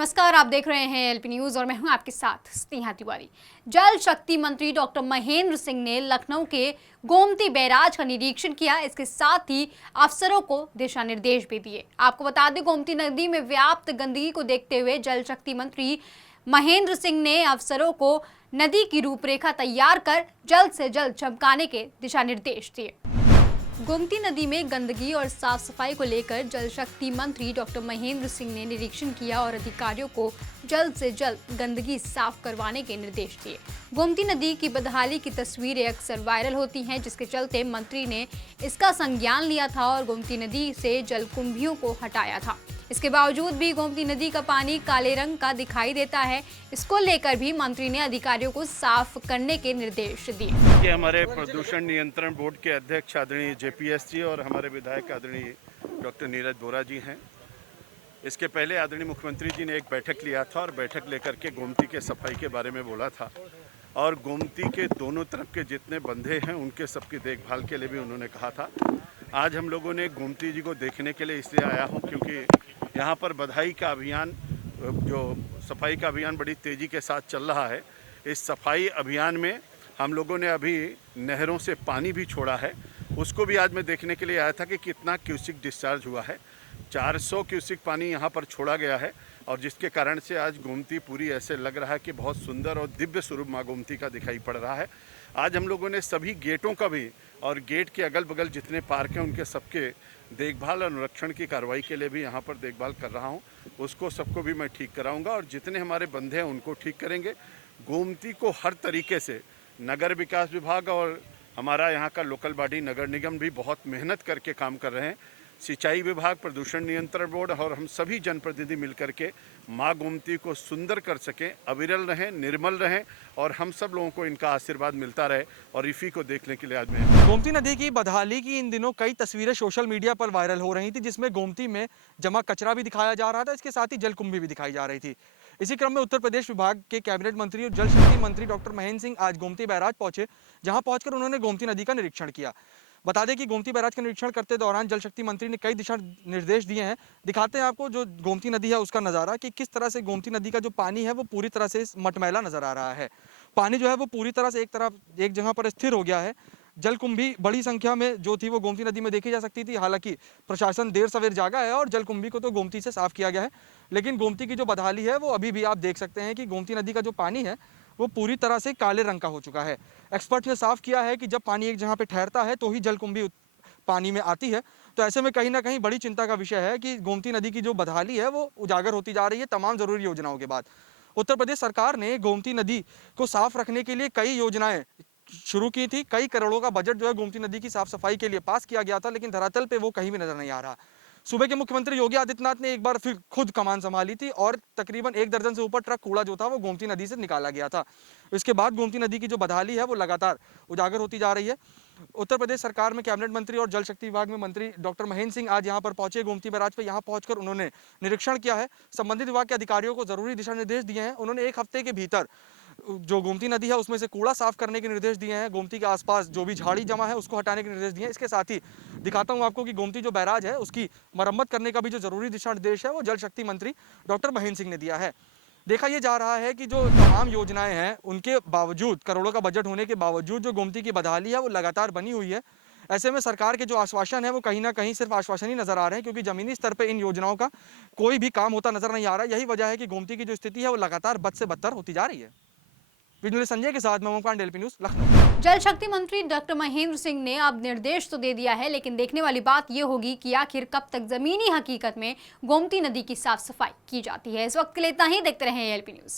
नमस्कार, आप देख रहे हैं एलपी न्यूज और मैं हूं आपके साथ स्नेहा तिवारी। जल शक्ति मंत्री डॉक्टर महेंद्र सिंह ने लखनऊ के गोमती बैराज का निरीक्षण किया। इसके साथ ही अफसरों को दिशा निर्देश भी दिए। आपको बता दें, गोमती नदी में व्याप्त गंदगी को देखते हुए जल शक्ति मंत्री महेंद्र सिंह ने अफसरों को नदी की रूपरेखा तैयार कर जल्द से जल्द चमकाने के दिशा निर्देश दिए। गोमती नदी में गंदगी और साफ सफाई को लेकर जल शक्ति मंत्री डॉक्टर महेंद्र सिंह ने निरीक्षण किया और अधिकारियों को जल्द से जल्द गंदगी साफ करवाने के निर्देश दिए। गोमती नदी की बदहाली की तस्वीरें अक्सर वायरल होती हैं, जिसके चलते मंत्री ने इसका संज्ञान लिया था और गोमती नदी से जलकुंभियों को हटाया था। इसके बावजूद भी गोमती नदी का पानी काले रंग का दिखाई देता है। इसको लेकर भी मंत्री ने अधिकारियों को साफ करने के निर्देश दिए। ये हमारे प्रदूषण नियंत्रण बोर्ड के अध्यक्ष आदरणीय जेपीएस जी और हमारे विधायक आदरणीय डॉक्टर नीरज बोरा जी हैं। इसके पहले आदरणीय मुख्यमंत्री जी ने एक बैठक लिया था और बैठक लेकर के गोमती के सफाई के बारे में बोला था और गोमती के दोनों तरफ के जितने बंधे हैं उनके सबकी देखभाल के लिए भी उन्होंने कहा था। आज हम लोगों ने गोमती जी को देखने के लिए इसलिए आया हूँ क्योंकि यहाँ पर बधाई का अभियान, जो सफाई का अभियान बड़ी तेज़ी के साथ चल रहा है। इस सफाई अभियान में हम लोगों ने अभी नहरों से पानी भी छोड़ा है, उसको भी आज मैं देखने के लिए आया था कि कितना क्यूसिक डिस्चार्ज हुआ है। 400 क्यूसिक पानी यहाँ पर छोड़ा गया है और जिसके कारण से आज गोमती पूरी ऐसे लग रहा है कि बहुत सुंदर और दिव्य स्वरूप माँ गोमती का दिखाई पड़ रहा है। आज हम लोगों ने सभी गेटों का भी और गेट के अगल बगल जितने पार्क हैं उनके सबके देखभाल और अनुरक्षण की कार्रवाई के लिए भी यहाँ पर देखभाल कर रहा हूँ। उसको सबको भी मैं ठीक कराऊँगा और जितने हमारे बंधे हैं उनको ठीक करेंगे। गोमती को हर तरीके से नगर विकास विभाग और हमारा यहाँ का लोकल बॉडी नगर निगम भी बहुत मेहनत करके काम कर रहे हैं। सिंचाई विभाग, प्रदूषण नियंत्रण बोर्ड और हम सभी जनप्रतिनिधि मिलकर के माँ गोमती को सुंदर कर सकें, अविरल रहें, निर्मल रहें और हम सब लोगों को इनका आशीर्वाद मिलता रहे। और इफ़ी को देखने के लिए आज मैं गोमती नदी की बदहाली की इन दिनों कई तस्वीरें सोशल मीडिया पर वायरल हो रही थी, जिसमें गोमती में जमा कचरा भी दिखाया जा रहा था, इसके साथ ही जलकुंभी भी दिखाई जा रही थी। इसी क्रम में उत्तर प्रदेश विभाग के कैबिनेट मंत्री और जल शक्ति मंत्री डॉक्टर महेंद्र सिंह आज गोमती बैराज पहुंचे, जहां पहुंचकर उन्होंने गोमती नदी का निरीक्षण किया। बता दें कि गोमती बैराज का निरीक्षण करते दौरान जल शक्ति मंत्री ने कई दिशा निर्देश दिए हैं। दिखाते हैं आपको जो गोमती नदी है उसका नज़ारा कि किस तरह से गोमती नदी का जो पानी है वो पूरी तरह से मटमैला नजर आ रहा है। पानी जो है वो पूरी तरह से एक जगह पर स्थिर हो गया है। जलकुंभी बड़ी संख्या में जो थी वो गोमती नदी में देखी जा सकती थी। हालांकि प्रशासन देर सवेर जागा है और जलकुंभी को तो गोमती से साफ किया गया है, लेकिन गोमती की जो बदहाली है वो अभी भी आप देख सकते हैं कि गोमती नदी का जो पानी है वो पूरी तरह से काले रंग का हो चुका है। एक्सपर्ट ने साफ किया है कि जब पानी एक जगह पे ठहरता है तो ही जलकुंभी पानी में आती है। तो ऐसे में कहीं ना कहीं बड़ी चिंता का विषय है कि गोमती नदी की जो बदहाली है वो उजागर होती जा रही है तमाम जरूरी योजनाओं के बाद। उत्तर प्रदेश सरकार ने गोमती नदी को साफ रखने के लिए कई योजनाएं शुरू की थी। कई करोड़ों का बजट जो है गोमती नदी की साफ सफाई के लिए पास किया गया था, लेकिन धरातल पे वो कहीं भी नजर नहीं आ रहा। सूबे के मुख्यमंत्री योगी आदित्यनाथ ने एक बार फिर खुद कमान संभाली थी और तकरीबन 1 दर्जन से ऊपर ट्रक कूड़ा जो था वो गोमती नदी से निकाला गया था। इसके बाद गोमती नदी की जो बदहाली है वो लगातार उजागर होती जा रही है। उत्तर प्रदेश सरकार में कैबिनेट मंत्री और जल शक्ति विभाग में मंत्री डॉक्टर महेंद्र सिंह आज यहाँ पर पहुंचे गोमती बैराज पे। यहाँ पहुंचकर उन्होंने निरीक्षण किया है, संबंधित विभाग के अधिकारियों को जरूरी दिशा निर्देश दिए हैं। उन्होंने 1 हफ्ते के भीतर जो गोमती नदी है उसमें से कूड़ा साफ करने के निर्देश दिए हैं। गोमती के आसपास जो भी झाड़ी जमा है उसको हटाने के निर्देश दिए हैं। इसके साथ ही दिखाता हूं आपको कि गोमती जो बैराज है उसकी मरम्मत करने का भी जो जरूरी दिशा निर्देश है वो जल शक्ति मंत्री डॉक्टर महेंद्र सिंह ने दिया है। देखा यह जा रहा है कि जो तमाम योजनाएं हैं उनके बावजूद, करोड़ों का बजट होने के बावजूद जो गोमती की बदहाली है वो लगातार बनी हुई है। ऐसे में सरकार के जो आश्वासन है वो कहीं ना कहीं सिर्फ आश्वासन ही नजर आ रहे हैं, क्योंकि जमीनी स्तर पर इन योजनाओं का कोई भी काम होता नजर नहीं आ रहा है। यही वजह है कि गोमती की जो स्थिति है वो लगातार बद से बदतर होती जा रही है। संजय के साथ मैं ओमकार, एलपी न्यूज, लखनऊ। जल शक्ति मंत्री डॉक्टर महेंद्र सिंह ने अब निर्देश तो दे दिया है, लेकिन देखने वाली बात यह होगी कि आखिर कब तक जमीनी हकीकत में गोमती नदी की साफ सफाई की जाती है। इस वक्त के लिए इतना ही। देखते रहें एलपी न्यूज।